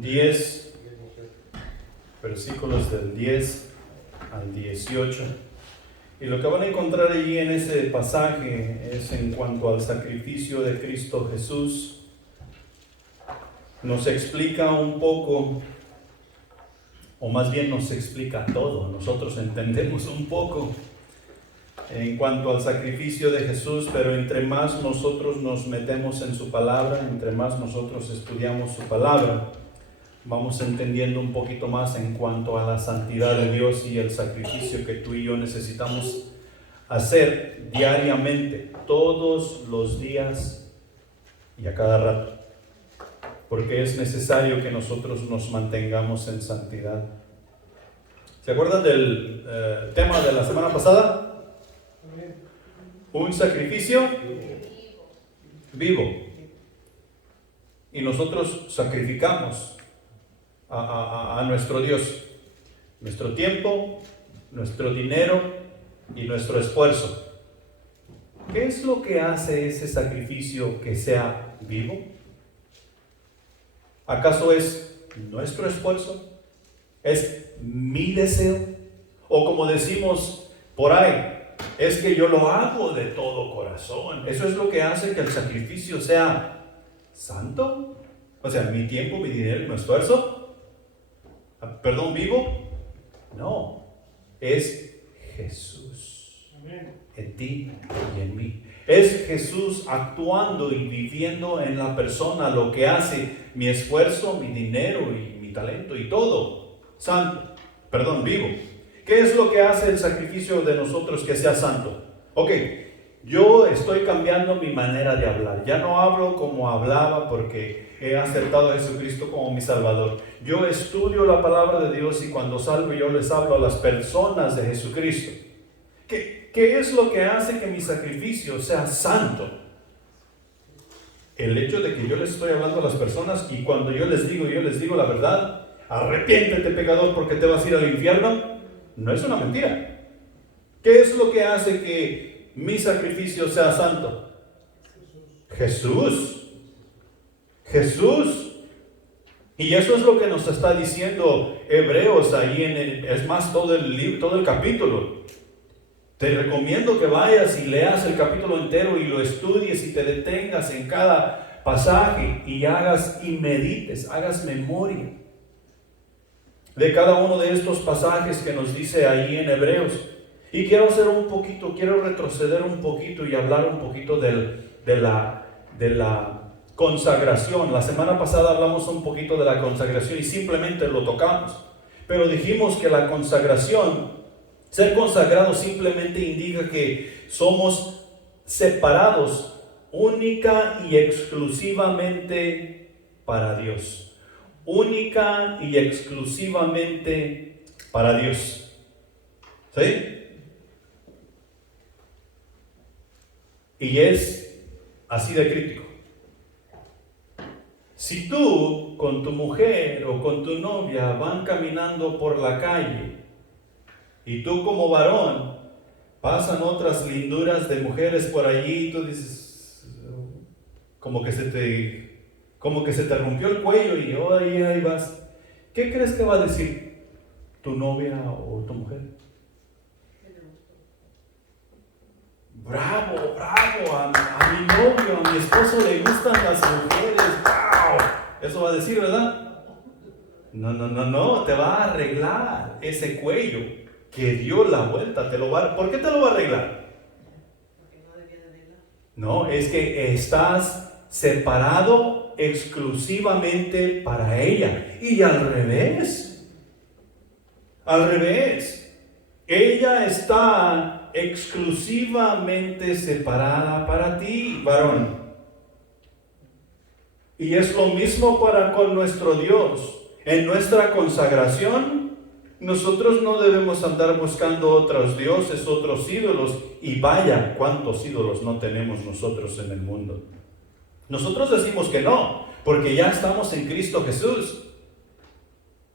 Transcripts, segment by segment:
10, versículos del 10 al 18. Y lo que van a encontrar allí en ese pasaje es en cuanto al sacrificio de Cristo Jesús. Nos explica un poco, o más bien nos explica todo. Nosotros entendemos un poco en cuanto al sacrificio de Jesús, pero entre más nosotros nos metemos en su palabra, entre más nosotros estudiamos su palabra, vamos entendiendo un poquito más en cuanto a la santidad de Dios y el sacrificio que tú y yo necesitamos hacer diariamente, todos los días y a cada rato, porque es necesario que nosotros nos mantengamos en santidad. ¿Se acuerdan del tema de la semana pasada? Un sacrificio vivo. Y nosotros sacrificamos a nuestro Dios, nuestro tiempo, nuestro dinero y nuestro esfuerzo. ¿Qué es lo que hace ese sacrificio que sea vivo? ¿Acaso es nuestro esfuerzo? ¿Es mi deseo? O como decimos por ahí, es que yo lo hago de todo corazón. ¿Eso es lo que hace que el sacrificio sea santo? O sea, mi tiempo, mi dinero y mi esfuerzo. ¿Perdón, vivo? No, es Jesús en ti y en mí. Es Jesús actuando y viviendo en la persona lo que hace mi esfuerzo, mi dinero y mi talento y todo santo, vivo. ¿Qué es lo que hace el sacrificio de nosotros que sea santo? Ok, yo estoy cambiando mi manera de hablar. Ya no hablo como hablaba porque he aceptado a Jesucristo como mi Salvador. Yo estudio la palabra de Dios y cuando salgo yo les hablo a las personas de Jesucristo. ¿Qué es lo que hace que mi sacrificio sea santo? El hecho de que yo les estoy hablando a las personas y cuando yo les digo la verdad, arrepiéntete pecador porque te vas a ir al infierno, no es una mentira. ¿Qué es lo que hace que mi sacrificio sea santo? Jesús. Y eso es lo que nos está diciendo Hebreos ahí es más todo el libro, todo el capítulo. Te recomiendo que vayas y leas el capítulo entero y lo estudies y te detengas en cada pasaje y hagas y medites, hagas memoria de cada uno de estos pasajes que nos dice ahí en Hebreos. Y quiero retroceder un poquito y hablar un poquito de la consagración. La semana pasada hablamos un poquito de la consagración y simplemente lo tocamos. Pero dijimos que la consagración, ser consagrado simplemente indica que somos separados única y exclusivamente para Dios. Única y exclusivamente para Dios. ¿Sí? Y es así de crítico. Si tú con tu mujer o con tu novia van caminando por la calle y tú como varón pasan otras linduras de mujeres por allí y tú dices, como que se te rompió el cuello y ahí vas. ¿Qué crees que va a decir tu novia o tu mujer? Bravo, a mi novio, a mi esposo le gustan las mujeres. ¡Wow! Eso va a decir, ¿verdad? No, te va a arreglar ese cuello que dio la vuelta. ¿Por qué te lo va a arreglar? Porque no debía de arreglar. No, es que estás separado exclusivamente para ella. Y al revés. Ella está exclusivamente separada para ti, varón. Y es lo mismo con nuestro Dios. En nuestra consagración, nosotros no debemos andar buscando otros dioses, otros ídolos. Y vaya, cuántos ídolos no tenemos nosotros en el mundo. Nosotros decimos que no, porque ya estamos en Cristo Jesús.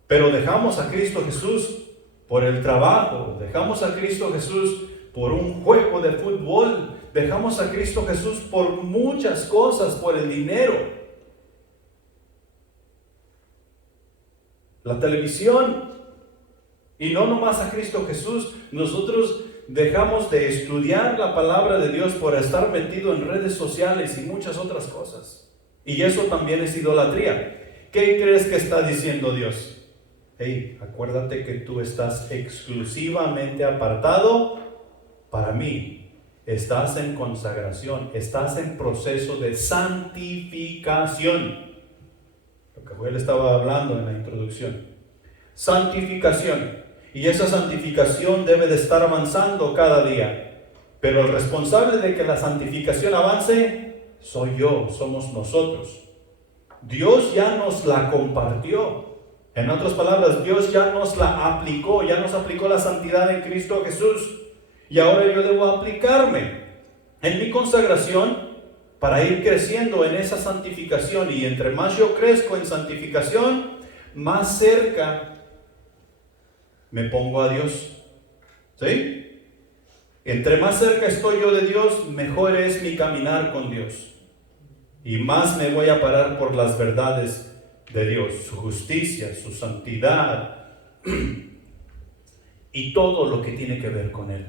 Pero dejamos a Cristo Jesús por el trabajo, dejamos a Cristo Jesús por un juego de fútbol, dejamos a Cristo Jesús por muchas cosas, por el dinero. la televisión. Y no nomás a Cristo Jesús. Nosotros dejamos de estudiar la palabra de Dios por estar metido en redes sociales y muchas otras cosas. Y eso también es idolatría. ¿Qué crees que está diciendo Dios? Hey, acuérdate que tú estás exclusivamente apartado para mí. Estás en consagración, estás en proceso de santificación. Lo que Joel estaba hablando en la introducción. Santificación. Y esa santificación debe de estar avanzando cada día. Pero el responsable de que la santificación avance soy yo, somos nosotros. Dios ya nos la compartió. En otras palabras, Dios ya nos la aplicó, ya nos aplicó la santidad en Cristo Jesús. Y ahora yo debo aplicarme en mi consagración para ir creciendo en esa santificación. Y entre más yo crezco en santificación, más cerca me pongo a Dios. ¿Sí? Entre más cerca estoy yo de Dios, mejor es mi caminar con Dios. Y más me voy a parar por las verdades de Dios, su justicia, su santidad y todo lo que tiene que ver con Él.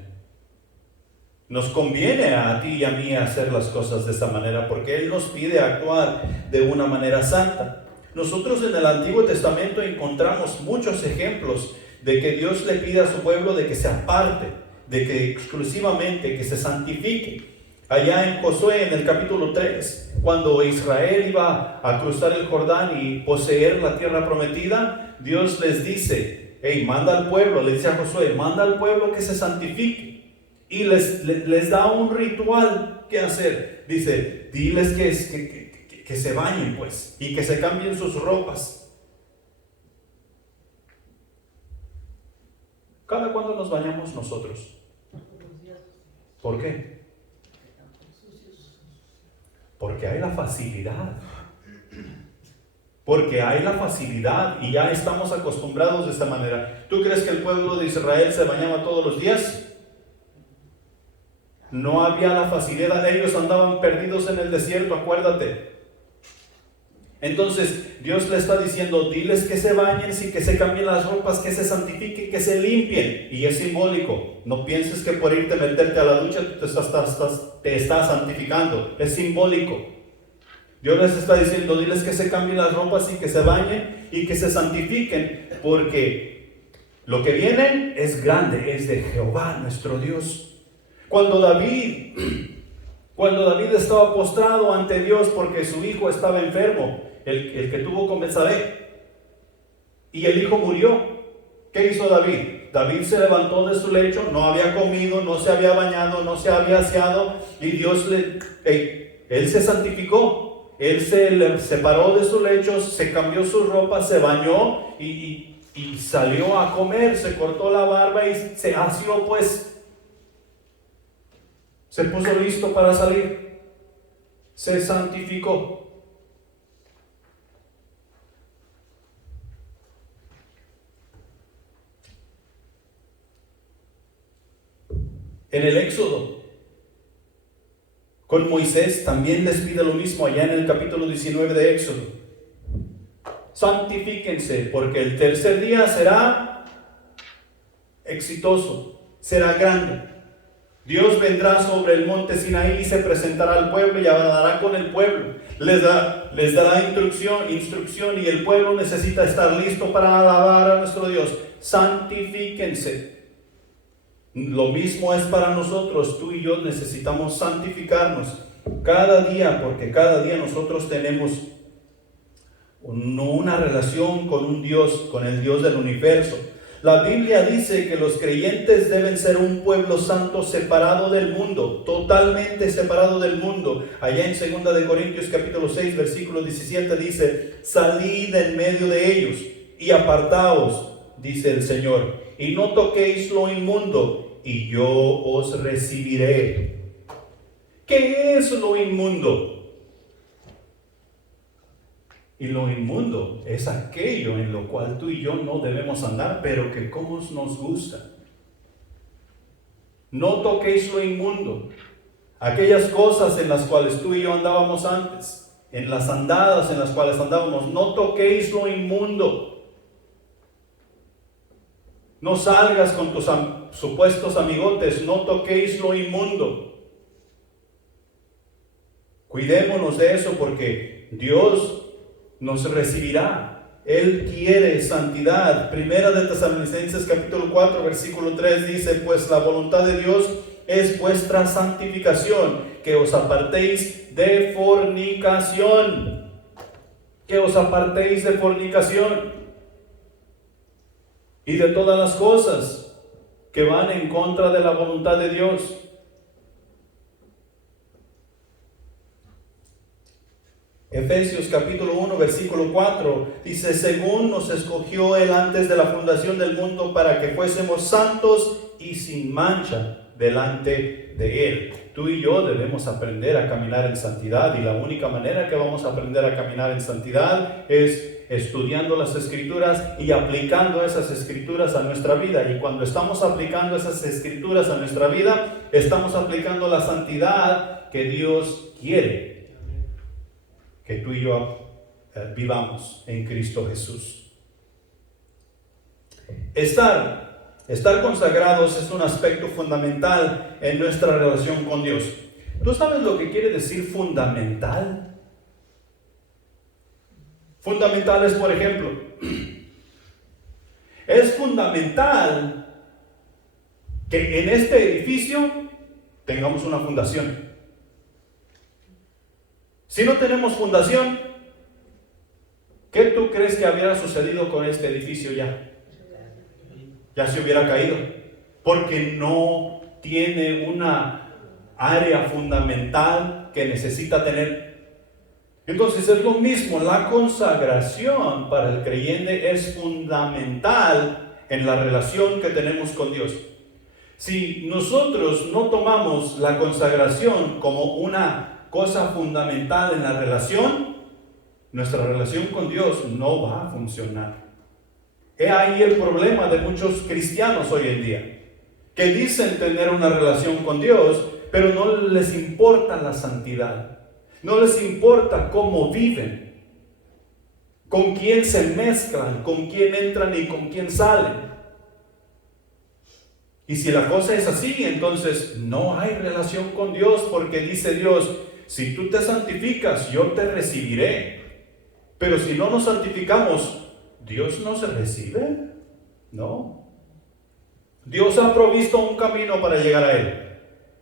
Nos conviene a ti y a mí hacer las cosas de esta manera porque Él nos pide actuar de una manera santa. Nosotros en el Antiguo Testamento encontramos muchos ejemplos de que Dios le pide a su pueblo de que se aparte, de que exclusivamente, que se santifique. Allá en Josué, en el capítulo 3, cuando Israel iba a cruzar el Jordán y poseer la tierra prometida, Dios les dice, hey, manda al pueblo, le dice a Josué, manda al pueblo que se santifique. Y les da un ritual que hacer. Dice, diles que se bañen pues, y que se cambien sus ropas. ¿Cada cuándo nos bañamos nosotros? ¿Por qué? Porque hay la facilidad. Porque hay la facilidad y ya estamos acostumbrados de esta manera. ¿Tú crees que el pueblo de Israel se bañaba todos los días? No había la facilidad, ellos andaban perdidos en el desierto, acuérdate. Entonces Dios le está diciendo, diles que se bañen, y que se cambien las ropas, que se santifiquen, que se limpien. Y es simbólico. No pienses que por irte a meterte a la ducha te estás santificando. Es simbólico. Dios les está diciendo, diles que se cambien las ropas y que se bañen y que se santifiquen, porque lo que viene es grande, es de Jehová nuestro Dios. Cuando David estaba postrado ante Dios porque su hijo estaba enfermo, el que tuvo con Betsabé, y el hijo murió, ¿qué hizo David? David se levantó de su lecho, no había comido, no se había bañado, no se había aseado, y él se santificó, él se separó de su lecho, se cambió su ropa, se bañó y salió a comer, se cortó la barba y se asió pues. Se puso listo para salir. Se santificó. En el Éxodo, con Moisés también les pide lo mismo allá en el capítulo 19 de Éxodo. Santifíquense, porque el tercer día será exitoso, será grande. Dios vendrá sobre el monte Sinaí y se presentará al pueblo y hablará con el pueblo. Les dará instrucción y el pueblo necesita estar listo para alabar a nuestro Dios. Santifíquense. Lo mismo es para nosotros. Tú y yo necesitamos santificarnos cada día, porque cada día nosotros tenemos una relación con un Dios, con el Dios del universo. La Biblia dice que los creyentes deben ser un pueblo santo separado del mundo, totalmente separado del mundo. Allá en 2 de Corintios capítulo 6 versículo 17 dice, salid en medio de ellos y apartaos, dice el Señor, y no toquéis lo inmundo, y yo os recibiré. ¿Qué es lo inmundo? Y lo inmundo es aquello en lo cual tú y yo no debemos andar, pero que como nos gusta. No toquéis lo inmundo. Aquellas cosas en las cuales tú y yo andábamos antes, en las andadas en las cuales andábamos, no toquéis lo inmundo. No salgas con tus supuestos amigotes, no toquéis lo inmundo. Cuidémonos de eso porque Dios nos recibirá. Él quiere santidad. Primera de Tesalonicenses capítulo 4 versículo 3 dice: pues la voluntad de Dios es vuestra santificación, que os apartéis de fornicación. Que os apartéis de fornicación y de todas las cosas que van en contra de la voluntad de Dios. Efesios capítulo 1 versículo 4 dice: según nos escogió Él antes de la fundación del mundo para que fuésemos santos y sin mancha delante de Él. Tú y yo debemos aprender a caminar en santidad, y la única manera que vamos a aprender a caminar en santidad es estudiando las Escrituras y aplicando esas Escrituras a nuestra vida. Y cuando estamos aplicando esas Escrituras a nuestra vida, estamos aplicando la santidad que Dios quiere que tú y yo vivamos en Cristo Jesús. Estar consagrados es un aspecto fundamental en nuestra relación con Dios. ¿Tú sabes lo que quiere decir fundamental? Fundamental es, por ejemplo, es fundamental que en este edificio tengamos una fundación. Si no tenemos fundación, ¿qué tú crees que hubiera sucedido con este edificio ya? Ya se hubiera caído, porque no tiene una área fundamental que necesita tener. Entonces es lo mismo, la consagración para el creyente es fundamental en la relación que tenemos con Dios. Si nosotros no tomamos la consagración como una cosa fundamental en la relación, nuestra relación con Dios no va a funcionar. He ahí el problema de muchos cristianos hoy en día, que dicen tener una relación con Dios, pero no les importa la santidad, no les importa cómo viven, con quién se mezclan, con quién entran y con quién salen. Y si la cosa es así, entonces no hay relación con Dios, porque dice Dios: si tú te santificas, yo te recibiré. Pero si no nos santificamos, ¿Dios no se recibe? No. Dios ha provisto un camino para llegar a Él.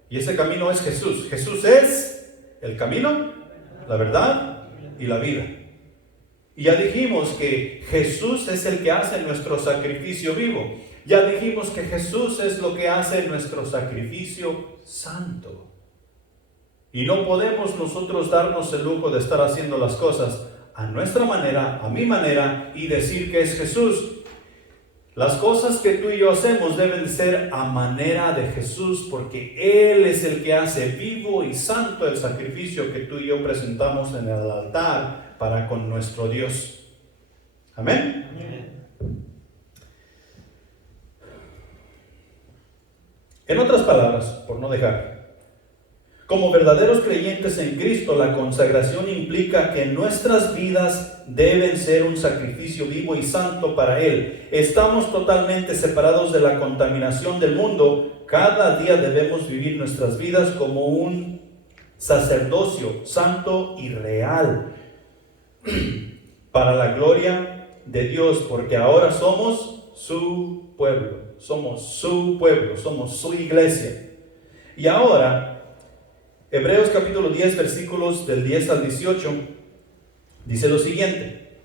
Y ese camino es Jesús. Jesús es el camino, la verdad y la vida. Y ya dijimos que Jesús es el que hace nuestro sacrificio vivo. Ya dijimos que Jesús es lo que hace nuestro sacrificio santo. Y no podemos nosotros darnos el lujo de estar haciendo las cosas a nuestra manera, a mi manera, y decir que es Jesús. Las cosas que tú y yo hacemos deben ser a manera de Jesús, porque Él es el que hace vivo y santo el sacrificio que tú y yo presentamos en el altar para con nuestro Dios. Amén. Amén. En otras palabras, por no dejar, como verdaderos creyentes en Cristo, la consagración implica que nuestras vidas deben ser un sacrificio vivo y santo para Él. Estamos totalmente separados de la contaminación del mundo. Cada día debemos vivir nuestras vidas como un sacerdocio santo y real para la gloria de Dios, porque ahora somos su pueblo, somos su iglesia. Y ahora Hebreos capítulo 10 versículos del 10 al 18 dice lo siguiente: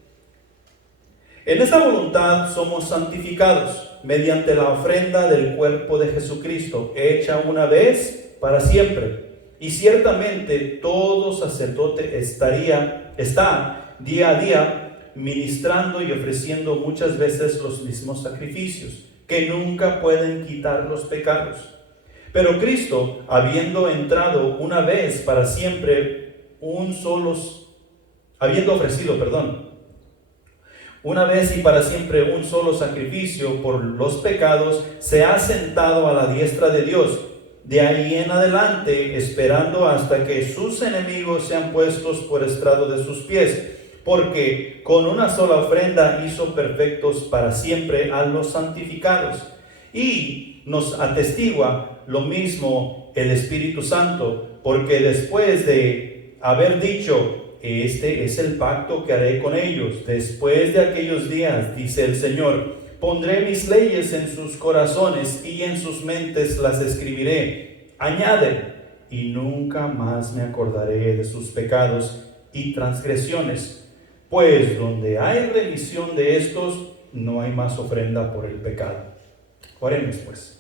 en esta voluntad somos santificados mediante la ofrenda del cuerpo de Jesucristo, hecha una vez para siempre. Y ciertamente todo sacerdote está día a día ministrando y ofreciendo muchas veces los mismos sacrificios, que nunca pueden quitar los pecados. Pero Cristo, habiendo entrado una vez para siempre habiendo ofrecido una vez y para siempre un solo sacrificio por los pecados, se ha sentado a la diestra de Dios. De ahí en adelante, esperando hasta que sus enemigos sean puestos por estrado de sus pies. porque con una sola ofrenda hizo perfectos para siempre a los santificados. Y nos atestigua lo mismo el Espíritu Santo, porque después de haber dicho, este es el pacto que haré con ellos, después de aquellos días, dice el Señor, pondré mis leyes en sus corazones y en sus mentes las escribiré. Añade, y nunca más me acordaré de sus pecados y transgresiones, pues donde hay remisión de estos, no hay más ofrenda por el pecado. Oremos pues.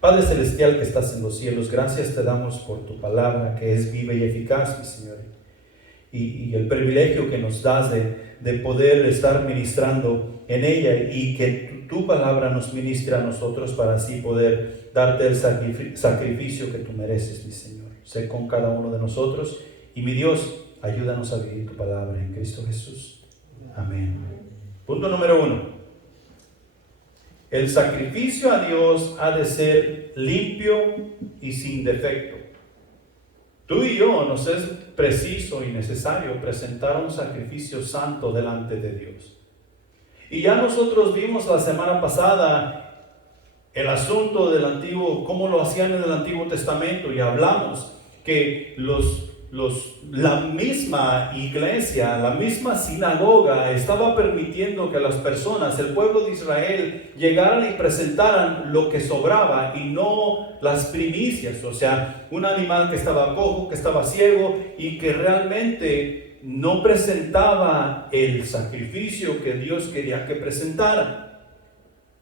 Padre Celestial que estás en los cielos, gracias te damos por tu palabra que es viva y eficaz, mi Señor. Y el privilegio que nos das de poder estar ministrando en ella y que tu palabra nos ministre a nosotros para así poder darte el sacrificio que tú mereces, mi Señor. Sé con cada uno de nosotros y mi Dios, ayúdanos a vivir tu palabra en Cristo Jesús. Amén. Punto número 1. El sacrificio a Dios ha de ser limpio y sin defecto. Tú y yo nos es preciso y necesario presentar un sacrificio santo delante de Dios. Y ya nosotros vimos la semana pasada el asunto del antiguo, cómo lo hacían en el Antiguo Testamento, y hablamos que la misma iglesia, la misma sinagoga estaba permitiendo que las personas, el pueblo de Israel, llegaran y presentaran lo que sobraba y no las primicias, o sea, un animal que estaba cojo, que estaba ciego y que realmente no presentaba el sacrificio que Dios quería que presentara.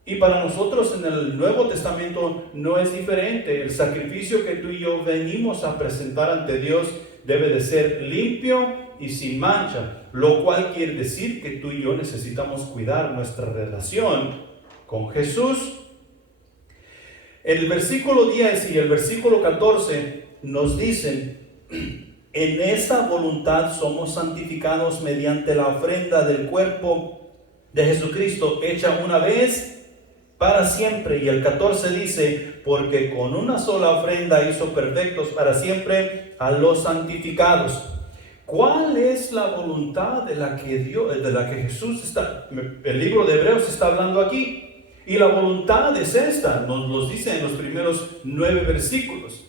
Y para nosotros en el Nuevo Testamento no es diferente. El sacrificio que tú y yo venimos a presentar ante Dios debe de ser limpio y sin mancha, lo cual quiere decir que tú y yo necesitamos cuidar nuestra relación con Jesús. El versículo 10 y el versículo 14 nos dicen: en esa voluntad somos santificados mediante la ofrenda del cuerpo de Jesucristo, hecha una vez para siempre. Y el 14 dice: porque con una sola ofrenda hizo perfectos para siempre a los santificados. ¿Cuál es la voluntad de la que Jesús está? El libro de Hebreos está hablando aquí. Y la voluntad es esta, nos los dice en los primeros 9 versículos.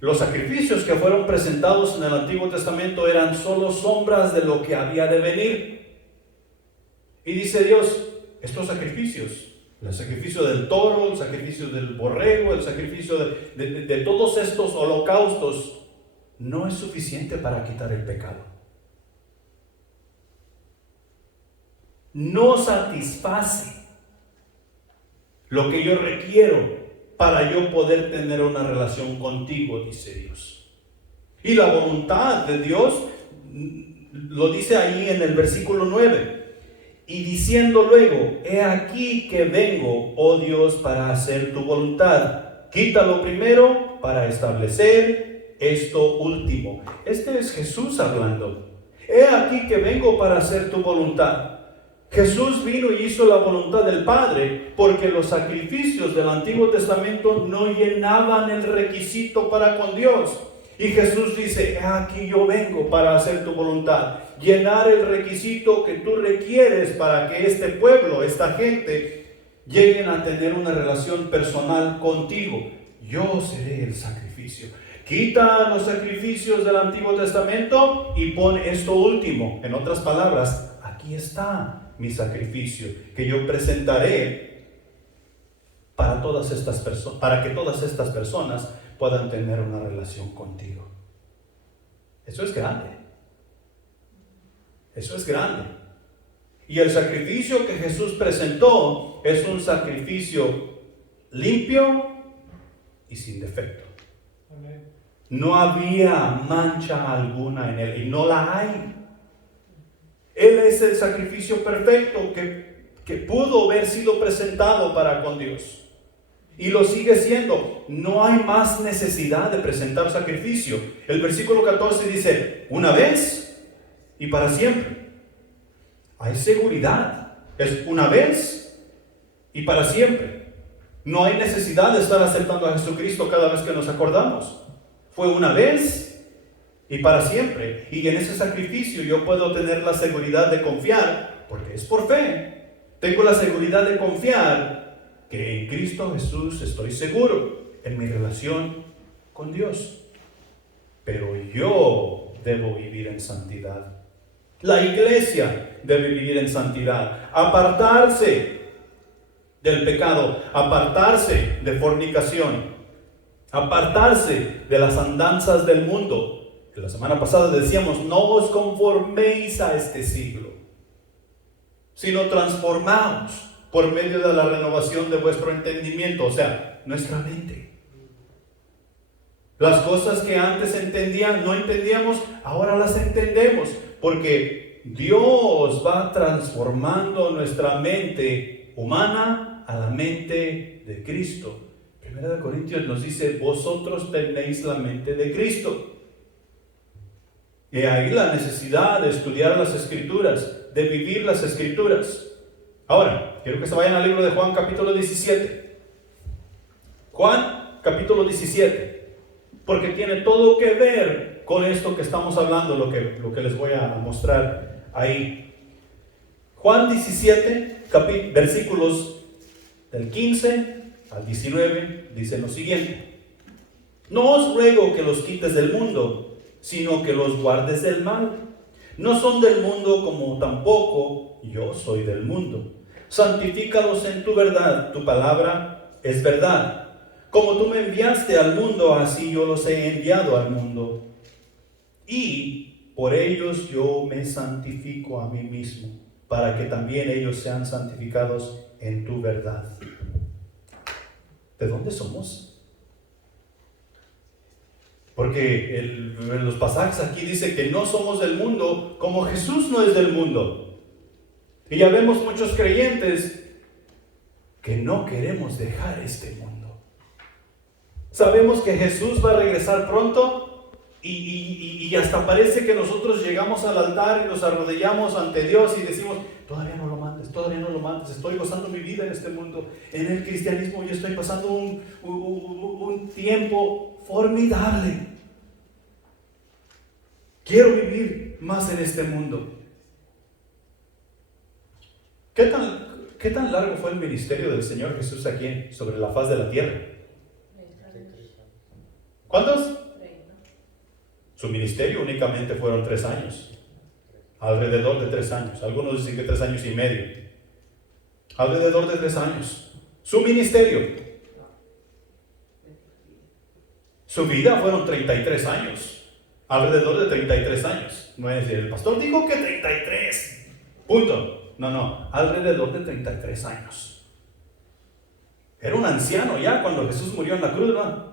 Los sacrificios que fueron presentados en el Antiguo Testamento eran solo sombras de lo que había de venir. Y dice Dios, estos sacrificios, el sacrificio del toro, el sacrificio del borrego, el sacrificio de todos estos holocaustos, no es suficiente para quitar el pecado. No satisface lo que yo requiero para yo poder tener una relación contigo, dice Dios. Y la voluntad de Dios lo dice ahí en el versículo 9. Y diciendo luego, he aquí que vengo, oh Dios, para hacer tu voluntad. Quítalo primero para establecer esto último. Este es Jesús hablando. He aquí que vengo para hacer tu voluntad. Jesús vino y hizo la voluntad del Padre, porque los sacrificios del Antiguo Testamento no llenaban el requisito para con Dios. Y Jesús dice, he aquí yo vengo para hacer tu voluntad, llenar el requisito que tú requieres para que este pueblo, esta gente, lleguen a tener una relación personal contigo. Yo seré el sacrificio. Quita los sacrificios del Antiguo Testamento y pon esto último. En otras palabras, aquí está mi sacrificio que yo presentaré para todas estas personas, para que todas estas personas puedan tener una relación contigo. Eso es grande. Eso es grande. Y el sacrificio que Jesús presentó es un sacrificio limpio y sin defecto. No había mancha alguna en él y no la hay. Él es el sacrificio perfecto que pudo haber sido presentado para con Dios. Y lo sigue siendo. No hay más necesidad de presentar sacrificio. El versículo 14 dice, una vez y para siempre. Hay seguridad. Es una vez y para siempre. No hay necesidad de estar aceptando a Jesucristo cada vez que nos acordamos. Fue una vez y para siempre. Y en ese sacrificio yo puedo tener la seguridad de confiar, porque es por fe. Tengo la seguridad de confiar que en Cristo Jesús estoy seguro en mi relación con Dios. Pero yo debo vivir en santidad. La iglesia debe vivir en santidad. Apartarse del pecado, apartarse de fornicación, apartarse de las andanzas del mundo. La semana pasada decíamos, no os conforméis a este siglo, sino transformaos por medio de la renovación de vuestro entendimiento, o sea, nuestra mente. Las cosas que antes no entendíamos, ahora las entendemos, porque Dios va transformando nuestra mente humana a la mente de Cristo. Primera de Corintios nos dice, vosotros tenéis la mente de Cristo. Y ahí la necesidad de estudiar las Escrituras, de vivir las Escrituras. Ahora, quiero que se vayan al libro de Juan capítulo 17. Juan capítulo 17. Porque tiene todo que ver con esto que estamos hablando, lo que les voy a mostrar ahí. Juan 17, versículos del 15 al 19, dice lo siguiente. No os ruego que los quites del mundo, sino que los guardes del mal. No son del mundo como tampoco yo soy del mundo. Santifícalos en tu verdad, tu palabra es verdad. Como tú me enviaste al mundo, así yo los he enviado al mundo. Y por ellos yo me santifico a mí mismo, para que también ellos sean santificados en tu verdad. ¿De dónde somos? Porque en los pasajes aquí dice que no somos del mundo, como Jesús no es del mundo. Y ya vemos muchos creyentes que no queremos dejar este mundo. Sabemos que Jesús va a regresar pronto y hasta parece que nosotros llegamos al altar y nos arrodillamos ante Dios y decimos, todavía no lo mandes, estoy gozando mi vida en este mundo, en el cristianismo, y estoy pasando un tiempo formidable. Quiero vivir más en este mundo. ¿Qué tan largo fue el ministerio del Señor Jesús aquí sobre la faz de la tierra? ¿Cuántos? Su ministerio únicamente fueron 3 años. Alrededor de 3 años. Algunos dicen que 3 años y medio. Alrededor de 3 años. Su ministerio. Su vida fueron 33 años. Alrededor de 33 años. No es decir, el pastor dijo que 33. Punto. No. Alrededor de 33 años. Era un anciano ya cuando Jesús murió en la cruz, ¿no?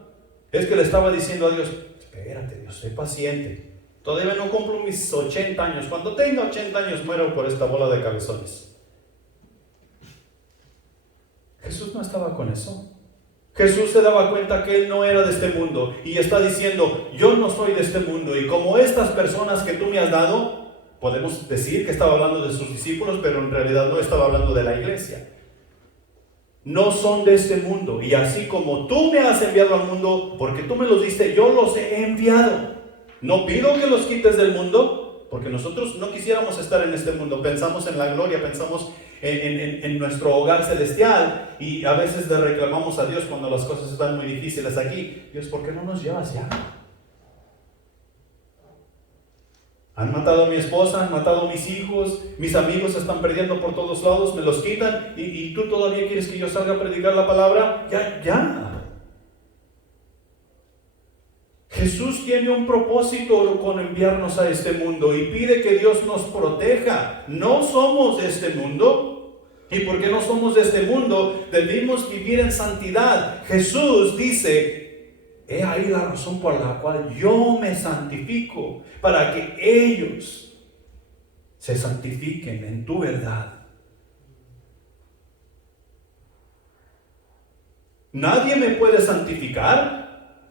Es que le estaba diciendo a Dios, espérate Dios, sé paciente. Todavía no cumplo mis 80 años. Cuando tenga 80 años muero por esta bola de cabezones. Jesús no estaba con eso. Jesús se daba cuenta que Él no era de este mundo. Y está diciendo, yo no soy de este mundo. Y como estas personas que tú me has dado, podemos decir que estaba hablando de sus discípulos, pero en realidad no estaba hablando de la iglesia. No son de este mundo, y así como tú me has enviado al mundo, porque tú me los diste, yo los he enviado. No pido que los quites del mundo, porque nosotros no quisiéramos estar en este mundo. Pensamos en la gloria, pensamos en nuestro hogar celestial, y a veces le reclamamos a Dios cuando las cosas están muy difíciles aquí. Dios, ¿por qué no nos llevas ya? Han matado a mi esposa, han matado a mis hijos, mis amigos se están perdiendo por todos lados, me los quitan, y tú todavía quieres que yo salga a predicar la palabra. Ya. Jesús tiene un propósito con enviarnos a este mundo y pide que Dios nos proteja. No somos de este mundo, y porque no somos de este mundo, debemos vivir en santidad. Jesús dice, he ahí la razón por la cual yo me santifico, para que ellos se santifiquen en tu verdad. Nadie me puede santificar.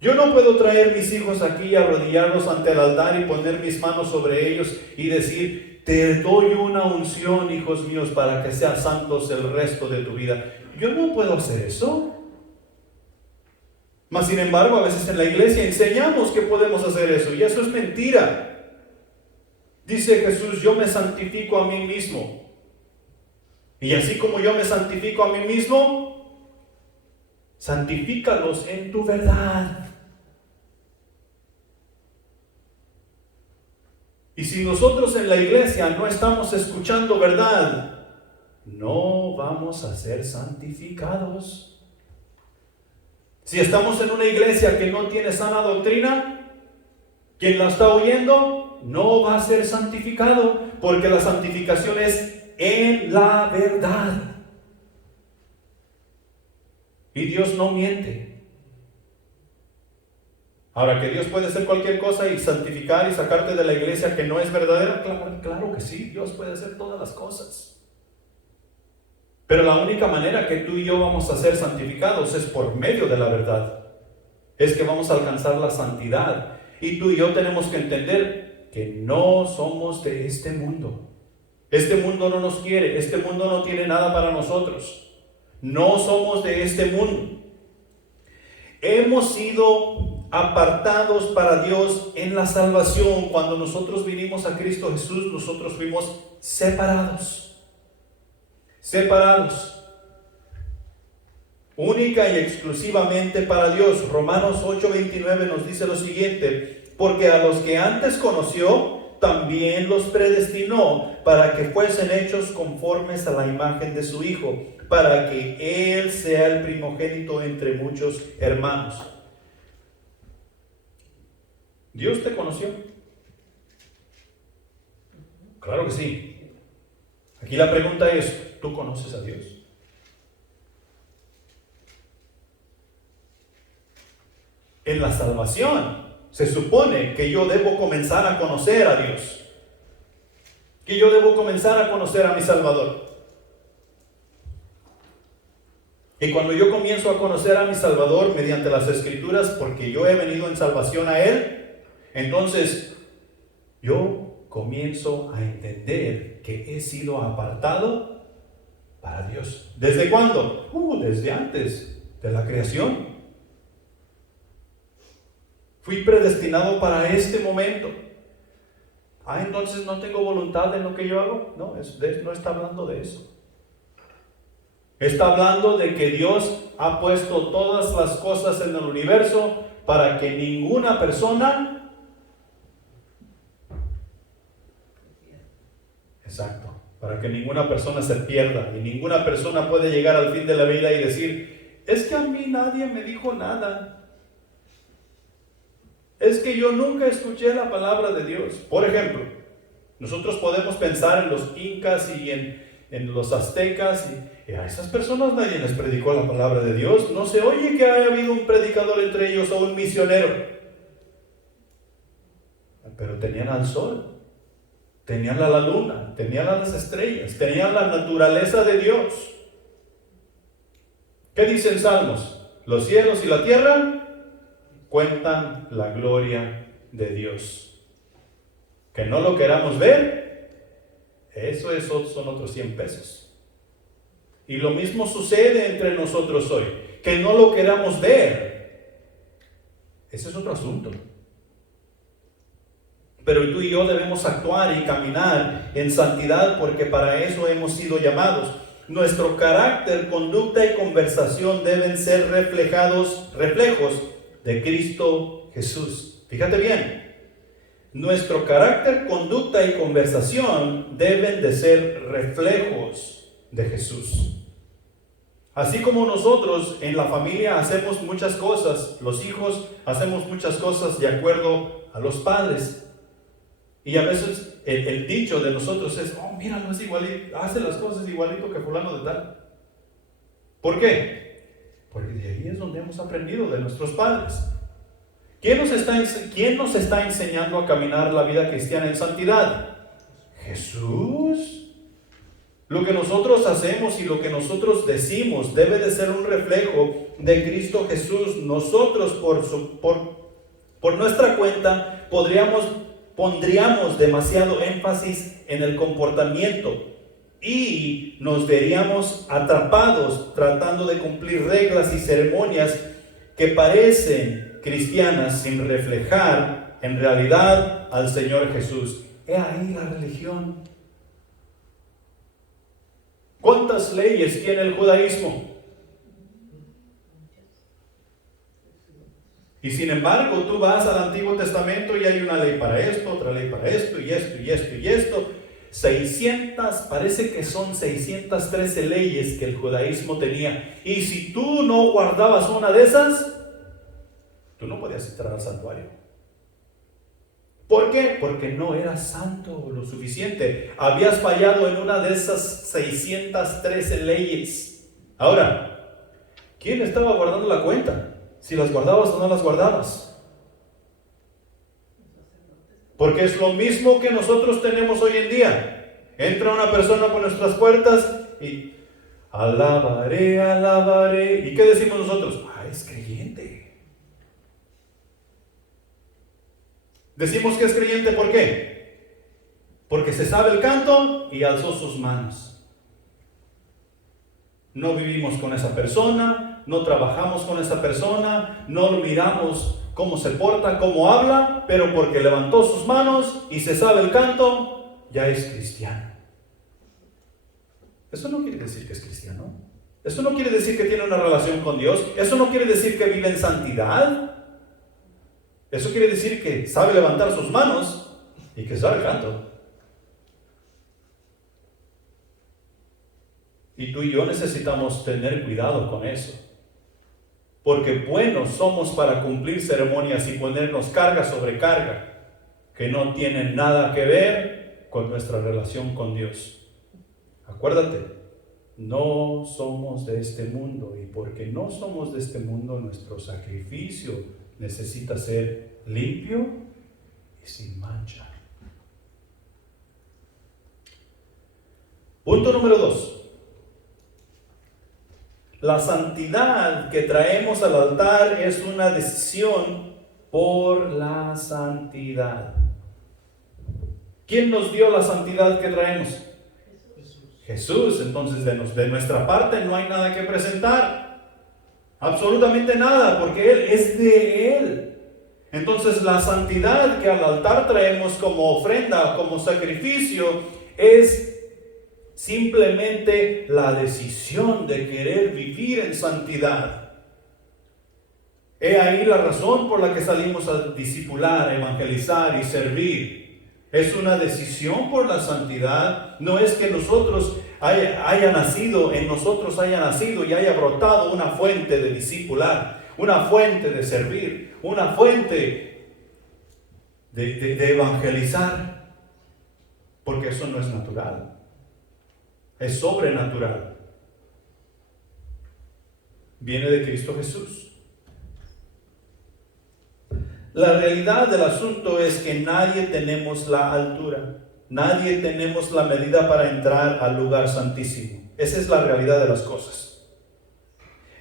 Yo no puedo traer mis hijos aquí y arrodillarlos ante el altar y poner mis manos sobre ellos y decir, te doy una unción, hijos míos, para que sean santos el resto de tu vida. Yo no puedo hacer eso. Mas sin embargo, a veces en la iglesia enseñamos que podemos hacer eso, y eso es mentira. Dice Jesús, yo me santifico a mí mismo. Y así como yo me santifico a mí mismo, santifícalos en tu verdad. Y si nosotros en la iglesia no estamos escuchando verdad, no vamos a ser santificados. Si estamos en una iglesia que no tiene sana doctrina, quien la está oyendo no va a ser santificado, porque la santificación es en la verdad. Y Dios no miente. Ahora, que Dios puede hacer cualquier cosa y santificar y sacarte de la iglesia que no es verdadera, claro que sí, Dios puede hacer todas las cosas. Pero la única manera que tú y yo vamos a ser santificados es por medio de la verdad. Es que vamos a alcanzar la santidad. Y tú y yo tenemos que entender que no somos de este mundo. Este mundo no nos quiere, este mundo no tiene nada para nosotros. No somos de este mundo. Hemos sido apartados para Dios en la salvación. Cuando nosotros vinimos a Cristo Jesús, nosotros fuimos separados. Separados. Única y exclusivamente para Dios. Romanos 8:29 nos dice lo siguiente: porque a los que antes conoció, también los predestinó para que fuesen hechos conformes a la imagen de su Hijo, para que Él sea el primogénito entre muchos hermanos. ¿Dios te conoció? Claro que sí. Aquí la pregunta es, ¿tú conoces a Dios? En la salvación se supone que yo debo comenzar a conocer a Dios, que yo debo comenzar a conocer a mi Salvador. Y cuando yo comienzo a conocer a mi Salvador mediante las Escrituras, porque yo he venido en salvación a Él, entonces yo comienzo a entender que he sido apartado para Dios. ¿Desde cuándo? Desde antes de la creación. Fui predestinado para este momento. Entonces no tengo voluntad en lo que yo hago. No está hablando de eso. Está hablando de que Dios ha puesto todas las cosas en el universo para que ninguna persona... Exacto. Para que ninguna persona se pierda y ninguna persona puede llegar al fin de la vida y decir, es que a mí nadie me dijo nada. Es que yo nunca escuché la palabra de Dios. Por ejemplo, nosotros podemos pensar en los incas y en los aztecas y a esas personas nadie les predicó la palabra de Dios. No se oye que haya habido un predicador entre ellos o un misionero. Pero tenían al sol. Tenían a la luna, tenían a las estrellas, tenían la naturaleza de Dios. ¿Qué dicen Salmos? Los cielos y la tierra cuentan la gloria de Dios. Que no lo queramos ver, eso son otros 100 pesos. Y lo mismo sucede entre nosotros hoy. Que no lo queramos ver, ese es otro asunto. Pero tú y yo debemos actuar y caminar en santidad porque para eso hemos sido llamados. Nuestro carácter, conducta y conversación deben ser reflejos de Cristo Jesús. Fíjate bien, nuestro carácter, conducta y conversación deben de ser reflejos de Jesús. Así como nosotros en la familia hacemos muchas cosas, los hijos hacemos muchas cosas de acuerdo a los padres. Y a veces el dicho de nosotros es, mira, no es igualito, hace las cosas igualito que fulano de tal. ¿Por qué? Porque de ahí es donde hemos aprendido de nuestros padres. ¿Quién nos está enseñando a caminar la vida cristiana en santidad? Jesús. Lo que nosotros hacemos y lo que nosotros decimos debe de ser un reflejo de Cristo Jesús. Nosotros por nuestra cuenta pondríamos demasiado énfasis en el comportamiento y nos veríamos atrapados tratando de cumplir reglas y ceremonias que parecen cristianas sin reflejar en realidad al Señor Jesús. He ahí la religión. ¿Cuántas leyes tiene el judaísmo? Y sin embargo, tú vas al Antiguo Testamento y hay una ley para esto, otra ley para esto, y esto, y esto, y esto. 600, parece que son 613 leyes que el judaísmo tenía. Y si tú no guardabas una de esas, tú no podías entrar al santuario. ¿Por qué? Porque no eras santo lo suficiente. Habías fallado en una de esas 613 leyes. Ahora, ¿quién estaba guardando la cuenta? Si las guardabas o no las guardabas. Porque es lo mismo que nosotros tenemos hoy en día. Entra una persona por nuestras puertas y alabaré, alabaré. ¿Y qué decimos nosotros? Es creyente. Decimos que es creyente, ¿por qué? Porque se sabe el canto y alzó sus manos. No vivimos con esa persona, no trabajamos con esa persona, no miramos cómo se porta, cómo habla, pero porque levantó sus manos y se sabe el canto, ya es cristiano. Eso no quiere decir que es cristiano. Eso no quiere decir que tiene una relación con Dios. Eso no quiere decir que vive en santidad. Eso quiere decir que sabe levantar sus manos y que sabe el canto. Y tú y yo necesitamos tener cuidado con eso. Porque buenos somos para cumplir ceremonias y ponernos carga sobre carga que no tienen nada que ver con nuestra relación con Dios. Acuérdate, no somos de este mundo, y porque no somos de este mundo, nuestro sacrificio necesita ser limpio y sin mancha. Punto número 2. La santidad que traemos al altar es una decisión por la santidad. ¿Quién nos dio la santidad que traemos? Jesús. Entonces de nuestra parte no hay nada que presentar. Absolutamente nada, porque Él es de Él. Entonces la santidad que al altar traemos como ofrenda, como sacrificio, es simplemente la decisión de querer vivir en santidad. He ahí la razón por la que salimos a discipular, evangelizar y servir. Es una decisión por la santidad. No es que nosotros haya nacido y haya brotado una fuente de discipular, una fuente de servir, una fuente de evangelizar, porque eso no es natural. Es sobrenatural. Viene de Cristo Jesús. La realidad del asunto es que nadie tenemos la altura, nadie tenemos la medida para entrar al lugar santísimo. Esa es la realidad de las cosas.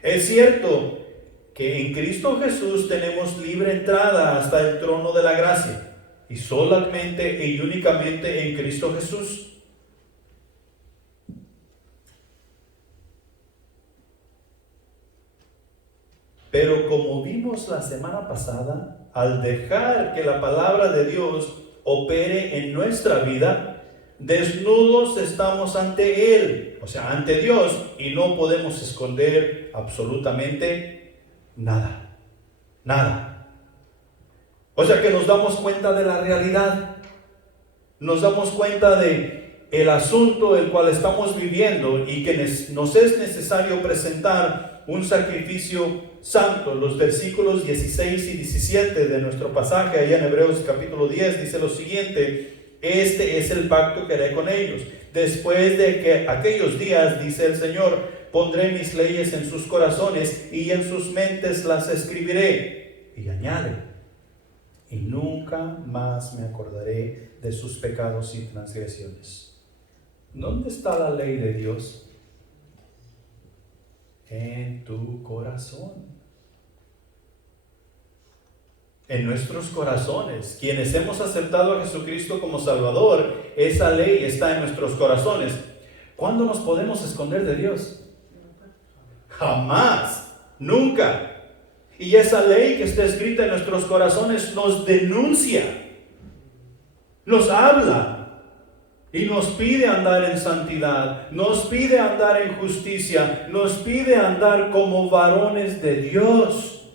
Es cierto que en Cristo Jesús tenemos libre entrada hasta el trono de la gracia, y solamente y únicamente en Cristo Jesús. Pero como vimos la semana pasada, al dejar que la palabra de Dios opere en nuestra vida, desnudos estamos ante Él, o sea, ante Dios, y no podemos esconder absolutamente nada. Nada. O sea que nos damos cuenta de la realidad, nos damos cuenta de el asunto el cual estamos viviendo y que nos es necesario presentar un sacrificio santo. Los versículos 16 y 17 de nuestro pasaje allá en Hebreos capítulo 10 dice lo siguiente: este es el pacto que haré con ellos. Después de que aquellos días, dice el Señor, pondré mis leyes en sus corazones y en sus mentes las escribiré. Y añade: y nunca más me acordaré de sus pecados y transgresiones. ¿Dónde está la ley de Dios? En tu corazón. En nuestros corazones. Quienes hemos aceptado a Jesucristo como Salvador, esa ley está en nuestros corazones. ¿Cuándo nos podemos esconder de Dios? Jamás, nunca. Y esa ley que está escrita en nuestros corazones nos denuncia, nos habla y nos pide andar en santidad, nos pide andar en justicia, nos pide andar como varones de Dios.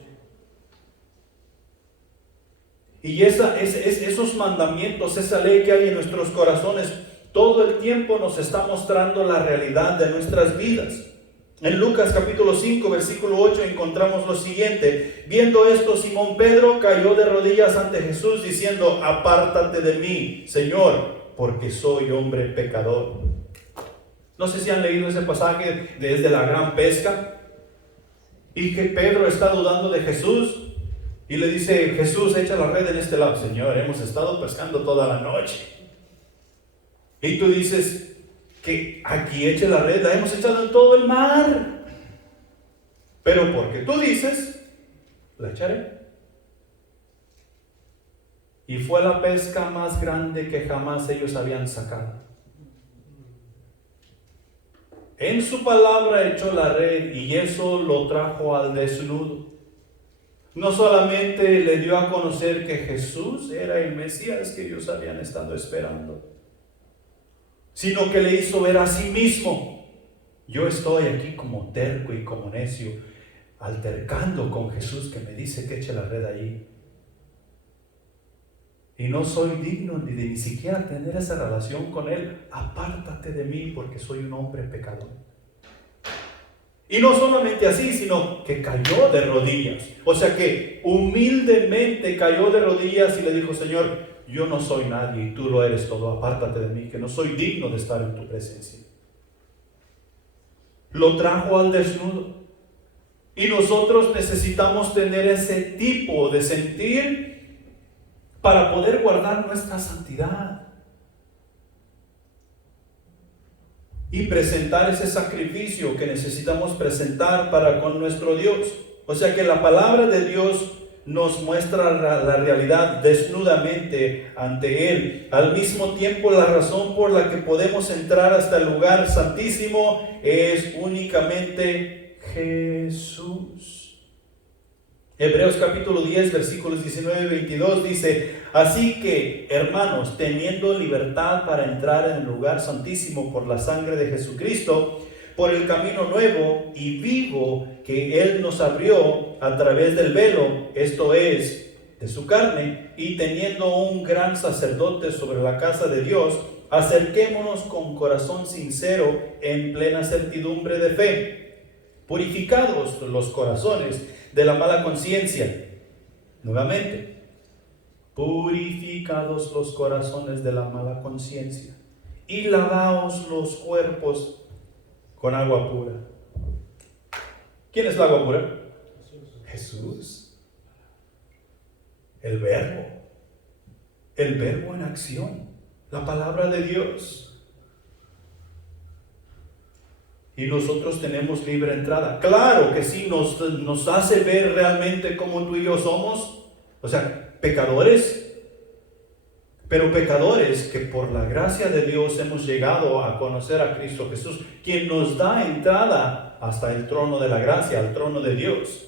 Y esos mandamientos, esa ley que hay en nuestros corazones, todo el tiempo nos está mostrando la realidad de nuestras vidas. En Lucas capítulo 5, versículo 8 encontramos lo siguiente: viendo esto, Simón Pedro cayó de rodillas ante Jesús diciendo: apártate de mí, Señor, porque soy hombre pecador. No sé si han leído ese pasaje desde la gran pesca, y que Pedro está dudando de Jesús, y le dice: Jesús, echa la red en este lado. Señor, hemos estado pescando toda la noche. Y tú dices que aquí eche la red, la hemos echado en todo el mar. Pero porque tú dices, la echaré. Y fue la pesca más grande que jamás ellos habían sacado. En su palabra echó la red, y eso lo trajo al desnudo. No solamente le dio a conocer que Jesús era el Mesías que ellos habían estado esperando, sino que le hizo ver a sí mismo: yo estoy aquí como terco y como necio, altercando con Jesús que me dice que eche la red allí. Y no soy digno ni siquiera tener esa relación con Él. Apártate de mí, porque soy un hombre pecador. Y no solamente así, sino que cayó de rodillas. O sea que humildemente cayó de rodillas y le dijo: Señor, yo no soy nadie y tú lo eres todo. Apártate de mí, que no soy digno de estar en tu presencia. Lo trajo al desnudo. Y nosotros necesitamos tener ese tipo de sentir para poder guardar nuestra santidad y presentar ese sacrificio que necesitamos presentar para con nuestro Dios. O sea que la palabra de Dios nos muestra la realidad desnudamente ante Él. Al mismo tiempo, la razón por la que podemos entrar hasta el lugar santísimo es únicamente Jesús. Hebreos capítulo 10, versículos 19 y 22 dice: así que, hermanos, teniendo libertad para entrar en el lugar santísimo por la sangre de Jesucristo, por el camino nuevo y vivo que Él nos abrió a través del velo, esto es, de su carne, y teniendo un gran sacerdote sobre la casa de Dios, acerquémonos con corazón sincero en plena certidumbre de fe, purificados los corazones de la mala conciencia. Nuevamente, purificados los corazones de la mala conciencia y lavaos los cuerpos con agua pura. ¿Quién es el agua pura? Jesús. El verbo en acción, la palabra de Dios. Y nosotros tenemos libre entrada. Claro que sí, nos hace ver realmente cómo tú y yo somos. O sea, pecadores. Pero pecadores que por la gracia de Dios hemos llegado a conocer a Cristo Jesús, quien nos da entrada hasta el trono de la gracia, al trono de Dios.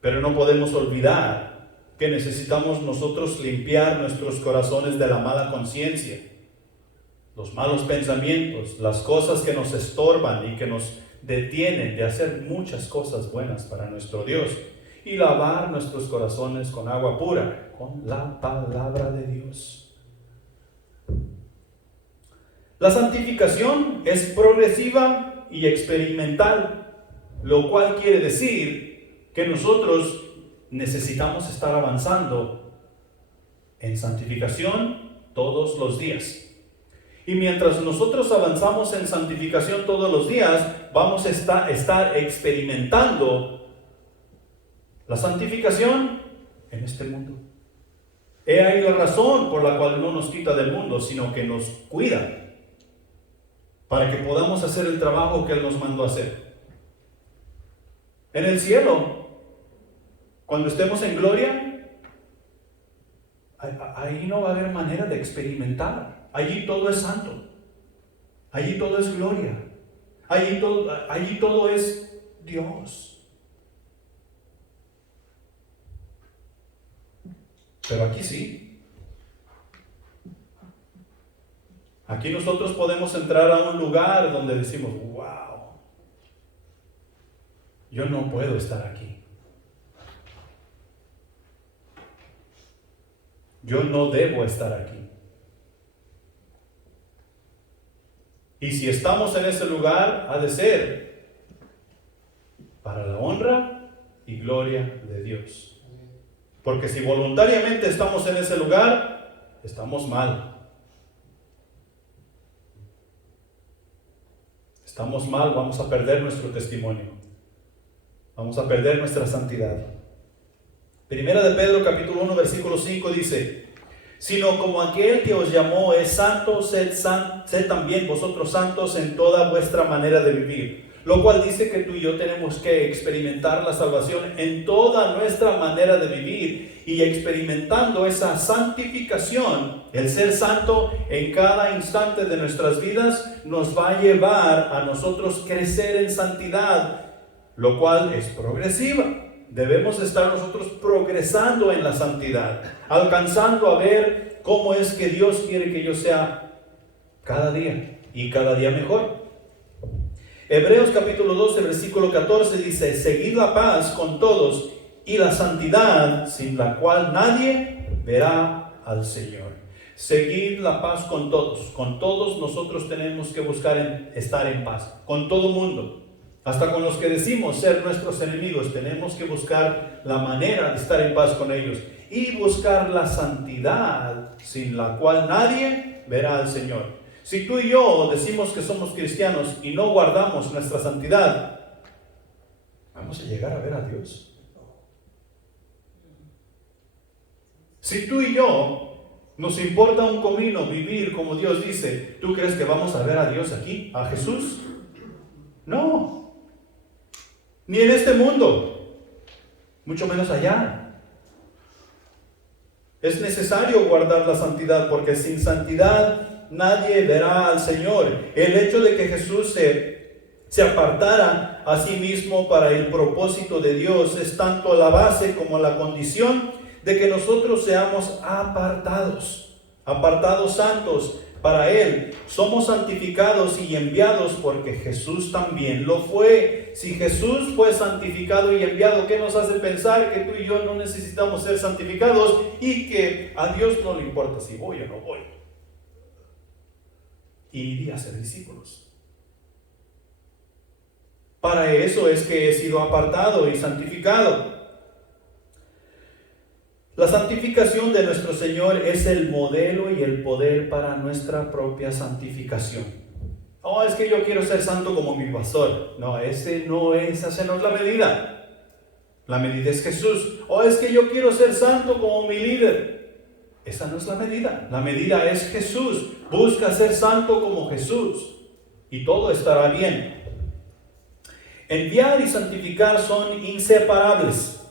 Pero no podemos olvidar que necesitamos nosotros limpiar nuestros corazones de la mala conciencia. Los malos pensamientos, las cosas que nos estorban y que nos detienen de hacer muchas cosas buenas para nuestro Dios. Y lavar nuestros corazones con agua pura, con la palabra de Dios. La santificación es progresiva y experimental, lo cual quiere decir que nosotros necesitamos estar avanzando en santificación todos los días. Y mientras nosotros avanzamos en santificación todos los días, vamos a estar experimentando la santificación en este mundo. He ahí la razón por la cual no nos quita del mundo, sino que nos cuida, para que podamos hacer el trabajo que Él nos mandó a hacer. En el cielo, cuando estemos en gloria, ahí no va a haber manera de experimentar. Allí todo es santo, allí todo es gloria, allí todo es Dios. Pero aquí sí. Aquí nosotros podemos entrar a un lugar donde decimos, wow, yo no puedo estar aquí. Yo no debo estar aquí. Y si estamos en ese lugar, ha de ser para la honra y gloria de Dios. Porque si voluntariamente estamos en ese lugar, estamos mal. Estamos mal, vamos a perder nuestro testimonio. Vamos a perder nuestra santidad. Primera de Pedro capítulo 1 versículo 5 dice: sino como aquel que os llamó es santo, sed también vosotros santos en toda vuestra manera de vivir. Lo cual dice que tú y yo tenemos que experimentar la salvación en toda nuestra manera de vivir, y experimentando esa santificación, el ser santo en cada instante de nuestras vidas, nos va a llevar a nosotros crecer en santidad, lo cual es progresiva. Debemos estar nosotros progresando en la santidad, alcanzando a ver cómo es que Dios quiere que yo sea cada día y cada día mejor. Hebreos capítulo 12 versículo 14 dice: seguid la paz con todos y la santidad, sin la cual nadie verá al Señor. Seguid la paz con todos. Con todos nosotros tenemos que buscar estar en paz, con todo mundo. Hasta con los que decimos ser nuestros enemigos, tenemos que buscar la manera de estar en paz con ellos y buscar la santidad, sin la cual nadie verá al Señor. Si tú y yo decimos que somos cristianos y no guardamos nuestra santidad, ¿vamos a llegar a ver a Dios? Si tú y yo nos importa un comino vivir como Dios dice, ¿tú crees que vamos a ver a Dios aquí, a Jesús? No. Ni en este mundo, mucho menos allá. Es necesario guardar la santidad, porque sin santidad nadie verá al Señor. El hecho de que Jesús se apartara a sí mismo para el propósito de Dios es tanto la base como la condición de que nosotros seamos apartados santos para Él. Somos santificados y enviados porque Jesús también lo fue. Si Jesús fue santificado y enviado, ¿qué nos hace pensar que tú y yo no necesitamos ser santificados y que a Dios no le importa si voy o no voy? Y iría a ser discípulos. Para eso es que he sido apartado y santificado. La santificación de nuestro Señor es el modelo y el poder para nuestra propia santificación. Oh, es que yo quiero ser santo como mi pastor. No, esa no es la medida. La medida es Jesús. Oh, es que yo quiero ser santo como mi líder. Esa no es la medida. La medida es Jesús. Busca ser santo como Jesús y todo estará bien. Enviar y santificar son inseparables.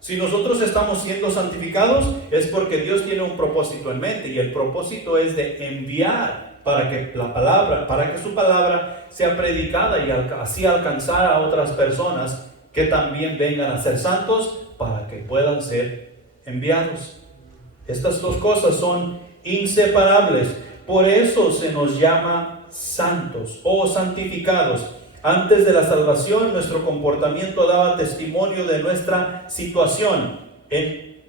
Si nosotros estamos siendo santificados es porque Dios tiene un propósito en mente, y el propósito es de enviar para que su palabra sea predicada y así alcanzar a otras personas que también vengan a ser santos para que puedan ser enviados. Estas dos cosas son inseparables. Por eso se nos llama santos o santificados. Antes de la salvación, nuestro comportamiento daba testimonio de nuestra situación en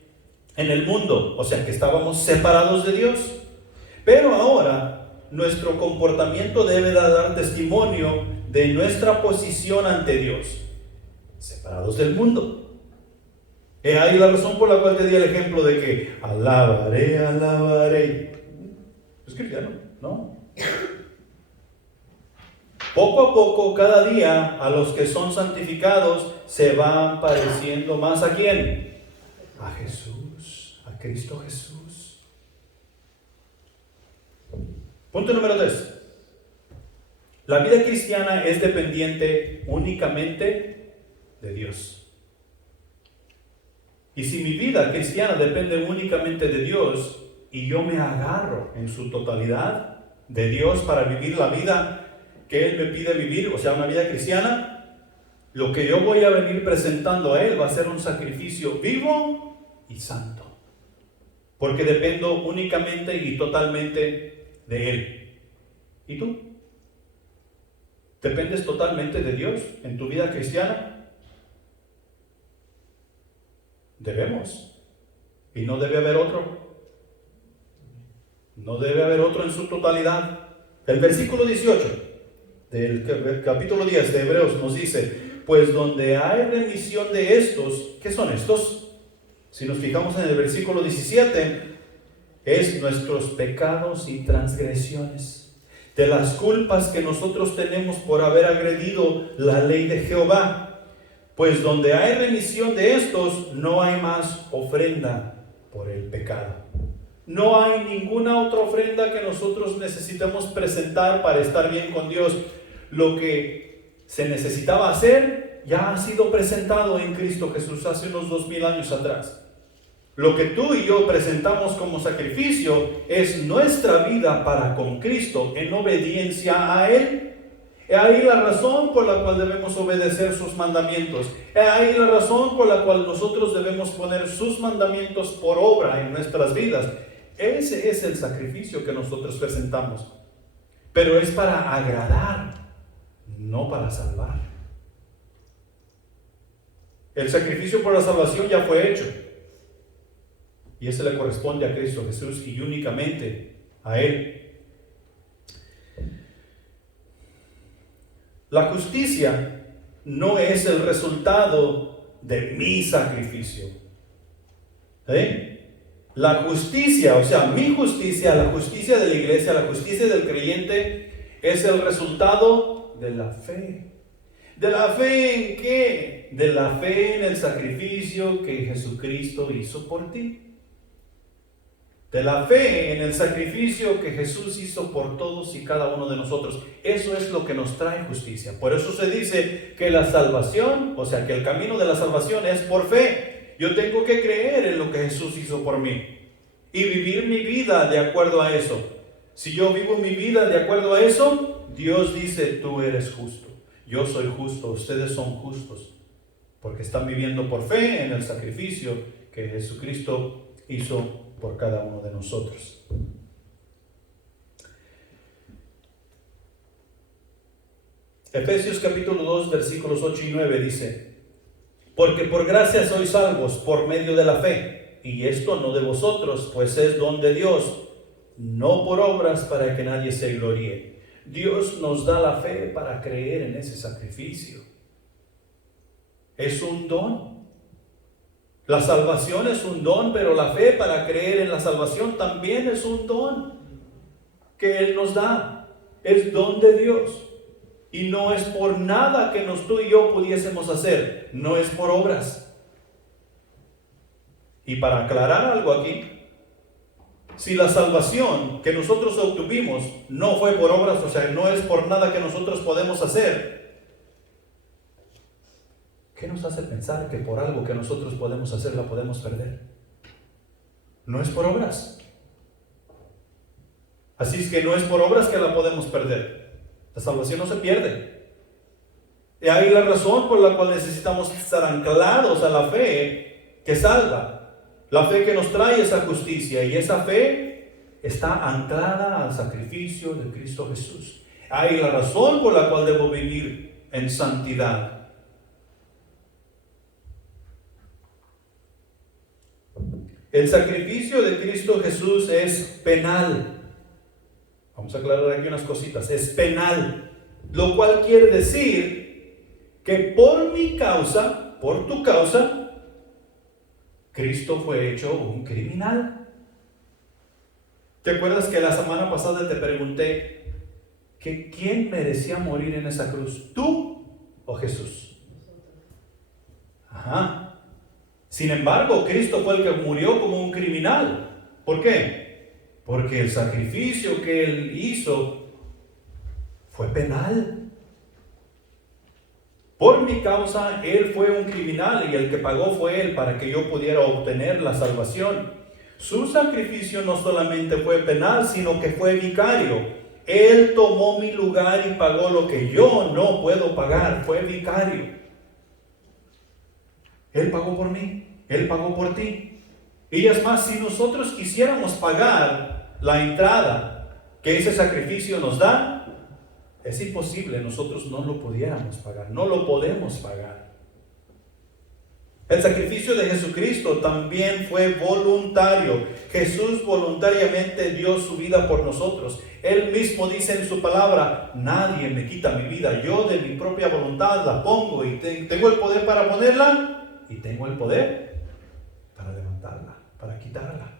el mundo, o sea que estábamos separados de Dios. Pero ahora, nuestro comportamiento debe dar testimonio de nuestra posición ante Dios, separados del mundo. He ahí la razón por la cual te di el ejemplo de que alabaré. Es cristiano, ¿no? Poco a poco, cada día, a los que son santificados se van pareciendo más ¿a quién? A Jesús, a Cristo Jesús. Punto número 3. La vida cristiana es dependiente únicamente de Dios. Y si mi vida cristiana depende únicamente de Dios y yo me agarro en su totalidad de Dios para vivir la vida que Él me pide vivir, o sea, una vida cristiana, lo que yo voy a venir presentando a Él va a ser un sacrificio vivo y santo. porque dependo únicamente y totalmente de Él. ¿Y tú? ¿Dependes totalmente de Dios en tu vida cristiana? Debemos. Y no debe haber otro. No debe haber otro en su totalidad. El versículo 18 del capítulo 10 de Hebreos nos dice, pues donde hay remisión de estos, ¿qué son estos? Si nos fijamos en el versículo 17, es nuestros pecados y transgresiones, de las culpas que nosotros tenemos por haber agredido la ley de Jehová. Pues donde hay remisión de estos, no hay más ofrenda por el pecado. No hay ninguna otra ofrenda que nosotros necesitemos presentar para estar bien con Dios. Lo que se necesitaba hacer ya ha sido presentado en Cristo Jesús hace unos 2000 años atrás. Lo que tú y yo presentamos como sacrificio es nuestra vida para con Cristo en obediencia a Él. Es ahí la razón por la cual debemos obedecer sus mandamientos. Es ahí la razón por la cual nosotros debemos poner sus mandamientos por obra en nuestras vidas. Ese es el sacrificio que nosotros presentamos. Pero es para agradar, no para salvar. El sacrificio por la salvación ya fue hecho. Y ese le corresponde a Cristo Jesús y únicamente a Él. La justicia no es el resultado de mi sacrificio. La justicia, o sea, mi justicia, la justicia de la iglesia, la justicia del creyente, es el resultado de la fe. ¿De la fe en qué? De la fe en el sacrificio que Jesucristo hizo por ti. De la fe en el sacrificio que Jesús hizo por todos y cada uno de nosotros. Eso es lo que nos trae justicia. Por eso se dice que la salvación, o sea, que el camino de la salvación es por fe. Yo tengo que creer en lo que Jesús hizo por mí y vivir mi vida de acuerdo a eso. Si yo vivo mi vida de acuerdo a eso, Dios dice, tú eres justo. Yo soy justo, ustedes son justos, porque están viviendo por fe en el sacrificio que Jesucristo hizo por cada uno de nosotros. Efesios capítulo 2 versículos 8 y 9 dice, porque por gracia sois salvos por medio de la fe, y esto no de vosotros, pues es don de Dios, no por obras para que nadie se gloríe. Dios nos da la fe para creer en ese sacrificio. Es un don. La salvación es un don, pero la fe para creer en la salvación también es un don que Él nos da. Es don de Dios. Y no es por nada que tú y yo pudiésemos hacer. No es por obras. Y para aclarar algo aquí, si la salvación que nosotros obtuvimos no fue por obras, o sea, no es por nada que nosotros podemos hacer, ¿qué nos hace pensar que por algo que nosotros podemos hacer la podemos perder? No es por obras. Así es que no es por obras que la podemos perder. La salvación no se pierde. Y ahí la razón por la cual necesitamos estar anclados a la fe que salva. La fe que nos trae esa justicia. Y esa fe está anclada al sacrificio de Cristo Jesús. Ahí la razón por la cual debo vivir en santidad. El sacrificio de Cristo Jesús es penal. Vamos a aclarar aquí unas cositas. Es penal. Lo cual quiere decir que por mi causa, por tu causa, Cristo fue hecho un criminal. ¿Te acuerdas que la semana pasada te pregunté que quién merecía morir en esa cruz? ¿Tú o Jesús? Ajá. Sin embargo, Cristo fue el que murió como un criminal. ¿Por qué? Porque el sacrificio que Él hizo fue penal. Por mi causa, Él fue un criminal y el que pagó fue Él para que yo pudiera obtener la salvación. Su sacrificio no solamente fue penal, sino que fue vicario. Él tomó mi lugar y pagó lo que yo no puedo pagar. Fue vicario. Él pagó por mí, Él pagó por ti. Y es más, si nosotros quisiéramos pagar la entrada que ese sacrificio nos da, es imposible, nosotros no lo pudiéramos pagar, no lo podemos pagar. El sacrificio de Jesucristo también fue voluntario. Jesús voluntariamente dio su vida por nosotros. Él mismo dice en su palabra: nadie me quita mi vida, yo de mi propia voluntad la pongo, y tengo el poder para ponerla y tengo el poder para levantarla, para quitarla.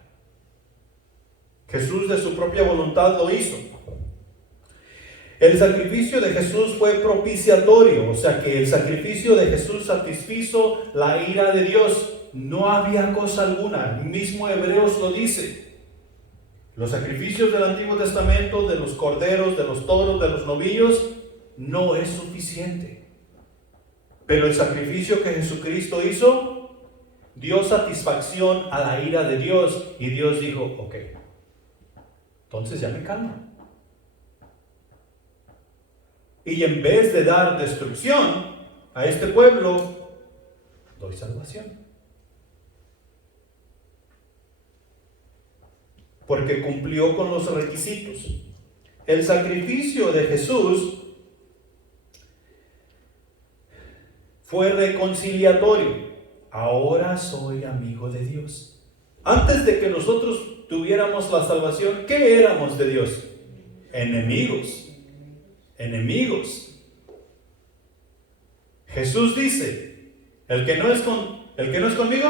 Jesús de su propia voluntad lo hizo. El sacrificio de Jesús fue propiciatorio, o sea que el sacrificio de Jesús satisfizo la ira de Dios. No había cosa alguna, el mismo Hebreos lo dice. Los sacrificios del Antiguo Testamento, de los corderos, de los toros, de los novillos, no es suficiente. Pero el sacrificio que Jesucristo hizo dio satisfacción a la ira de Dios, y Dios dijo: ok, entonces ya me calmo. Y en vez de dar destrucción a este pueblo, doy salvación. Porque cumplió con los requisitos. El sacrificio de Jesús fue reconciliatorio. Ahora soy amigo de Dios. Antes de que nosotros tuviéramos la salvación, ¿qué éramos de Dios? Enemigos. Enemigos. Jesús dice: el que no es conmigo,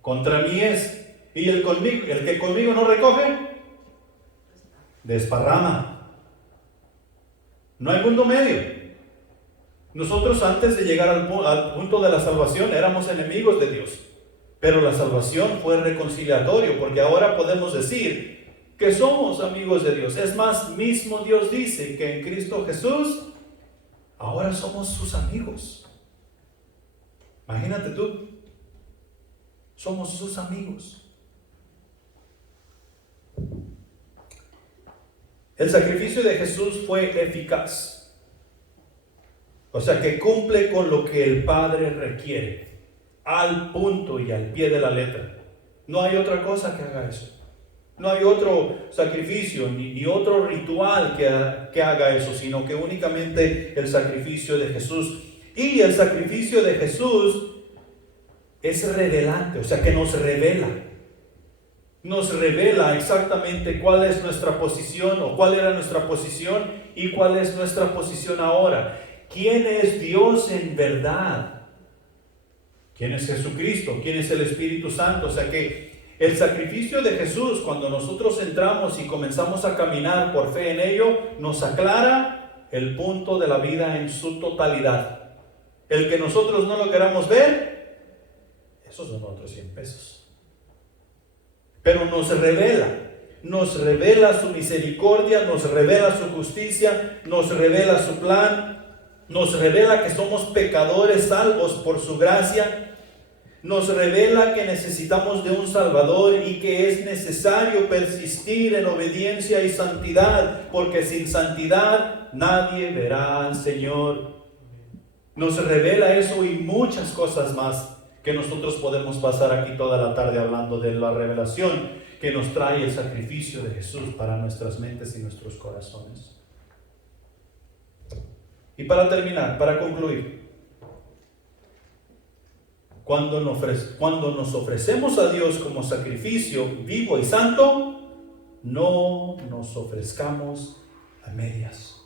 contra mí es. Y el que conmigo no recoge, desparrama. No hay punto medio. Nosotros, antes de llegar al punto de la salvación, éramos enemigos de Dios. Pero la salvación fue reconciliatorio, porque ahora podemos decir que somos amigos de Dios. Es más, mismo Dios dice que en Cristo Jesús ahora somos sus amigos. Imagínate tú, somos sus amigos. El sacrificio de Jesús fue eficaz, o sea que cumple con lo que el Padre requiere, al punto y al pie de la letra. No hay otra cosa que haga eso. No hay otro sacrificio ni otro ritual que haga eso, sino que únicamente el sacrificio de Jesús. Y el sacrificio de Jesús es revelante, o sea que nos revela. Nos revela exactamente cuál es nuestra posición, o cuál era nuestra posición y cuál es nuestra posición ahora. ¿Quién es Dios en verdad? ¿Quién es Jesucristo? ¿Quién es el Espíritu Santo? O sea que el sacrificio de Jesús, cuando nosotros entramos y comenzamos a caminar por fe en ello, nos aclara el punto de la vida en su totalidad. El que nosotros no lo queramos ver, esos son otros 100 pesos. Pero nos revela su misericordia, nos revela su justicia, nos revela su plan, nos revela que somos pecadores salvos por su gracia. Nos revela que necesitamos de un Salvador y que es necesario persistir en obediencia y santidad, porque sin santidad nadie verá al Señor. Nos revela eso y muchas cosas más que nosotros podemos pasar aquí toda la tarde hablando de la revelación que nos trae el sacrificio de Jesús para nuestras mentes y nuestros corazones. Y para terminar, para concluir, cuando nos ofrecemos a Dios como sacrificio vivo y santo, no nos ofrezcamos a medias.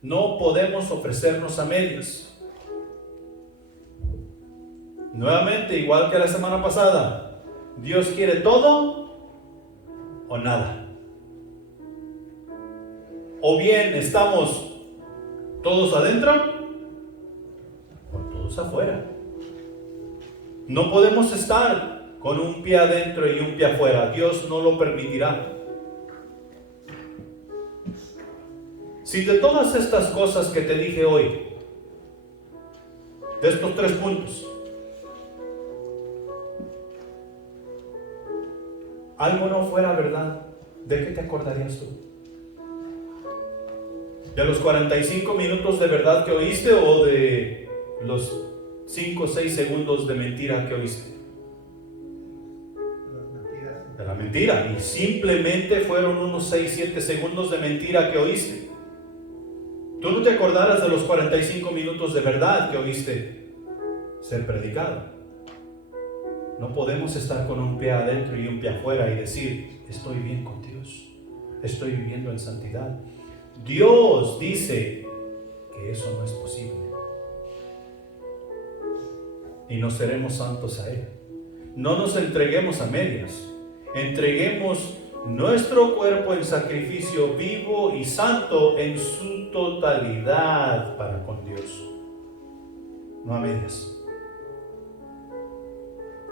No podemos ofrecernos a medias. Nuevamente, igual que la semana pasada, Dios quiere todo o nada. O bien estamos todos adentro o todos afuera. No podemos estar con un pie adentro y un pie afuera. Dios no lo permitirá. Si de todas estas cosas que te dije hoy, de estos 3 puntos, algo no fuera verdad, ¿de qué te acordarías tú? ¿De los 45 minutos de verdad que oíste o de los 5 o 6 segundos de mentira que oíste? mentira, y simplemente fueron unos 6-7 segundos de mentira que oíste. Tú no te acordarás de los 45 minutos de verdad que oíste ser predicado. No podemos estar con un pie adentro y un pie afuera y decir, estoy bien con Dios, estoy viviendo en santidad. Dios dice que eso no es posible. Y no seremos santos a Él. No nos entreguemos a medias. Entreguemos nuestro cuerpo en sacrificio vivo y santo en su totalidad para con Dios. No a medias.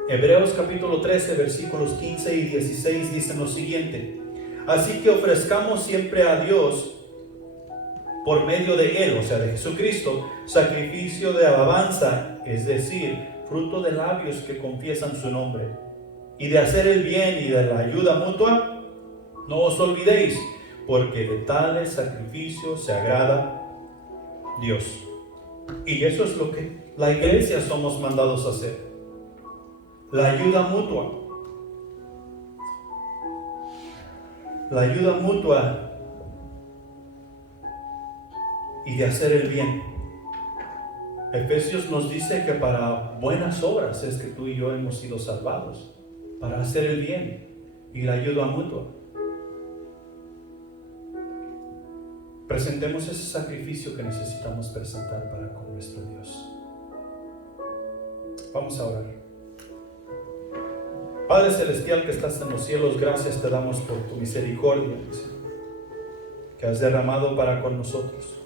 Hebreos capítulo 13, versículos 15 y 16 dicen lo siguiente: así que ofrezcamos siempre a Dios por medio de Él, o sea de Jesucristo, sacrificio de alabanza, es decir, fruto de labios que confiesan su nombre, y de hacer el bien y de la ayuda mutua, no os olvidéis, porque de tales sacrificios se agrada Dios. Y eso es lo que la iglesia somos mandados a hacer. La ayuda mutua. La ayuda mutua y de hacer el bien. Efesios nos dice que para buenas obras es que tú y yo hemos sido salvados, para hacer el bien y la ayuda mutua. Presentemos ese sacrificio que necesitamos presentar para con nuestro Dios. Vamos a orar. Padre Celestial que estás en los cielos, gracias te damos por tu misericordia, que has derramado para con nosotros.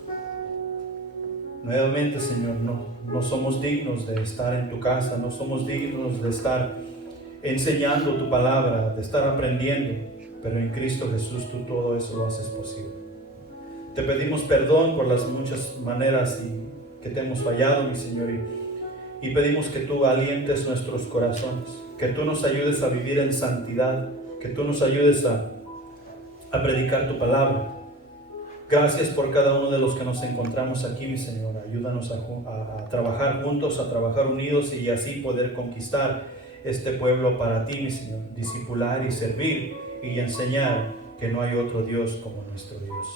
Nuevamente, Señor, no somos dignos de estar en tu casa, no somos dignos de estar enseñando tu palabra, de estar aprendiendo, pero en Cristo Jesús tú todo eso lo haces posible. Te pedimos perdón por las muchas maneras que te hemos fallado, mi Señor, y pedimos que tú alientes nuestros corazones, que tú nos ayudes a vivir en santidad, que tú nos ayudes a predicar tu palabra. Gracias por cada uno de los que nos encontramos aquí, mi Señor. Ayúdanos a trabajar juntos, a trabajar unidos y así poder conquistar este pueblo para ti, mi Señor. Discipular y servir y enseñar que no hay otro Dios como nuestro Dios.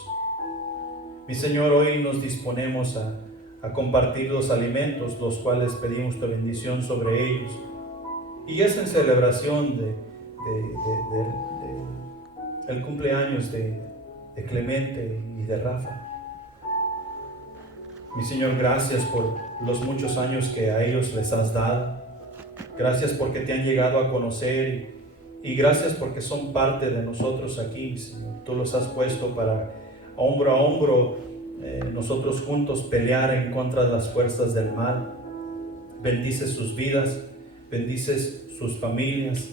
Mi Señor, hoy nos disponemos a compartir los alimentos, los cuales pedimos tu bendición sobre ellos. Y es en celebración del cumpleaños de Clemente y de Rafa. Mi Señor, gracias por los muchos años que a ellos les has dado. Gracias porque te han llegado a conocer y gracias porque son parte de nosotros aquí, mi Señor. Tú los has puesto para hombro a hombro, nosotros juntos pelear en contra de las fuerzas del mal. Bendice sus vidas, bendices sus familias,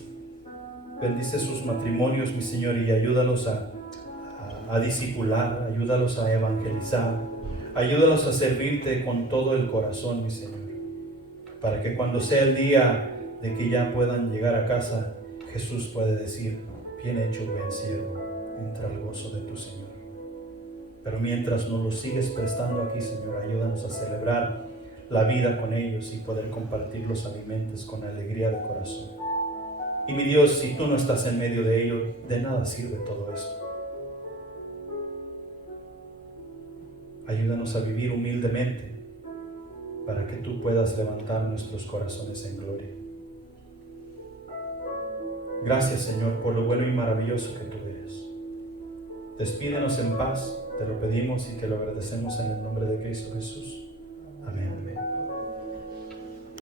bendice sus matrimonios, mi Señor, y ayúdalos a discipular, ayúdalos a evangelizar, ayúdalos a servirte con todo el corazón, mi Señor, para que cuando sea el día de que ya puedan llegar a casa, Jesús puede decir: bien hecho, buen siervo, entra al gozo de tu Señor. Pero mientras nos lo sigues prestando aquí, Señor, ayúdanos a celebrar la vida con ellos y poder compartir los alimentos con alegría de corazón. Y mi Dios, si tú no estás en medio de ellos, de nada sirve todo esto. Ayúdanos a vivir humildemente para que tú puedas levantar nuestros corazones en gloria. Gracias, Señor, por lo bueno y maravilloso que tú eres. Despídenos en paz, te lo pedimos y te lo agradecemos en el nombre de Cristo Jesús.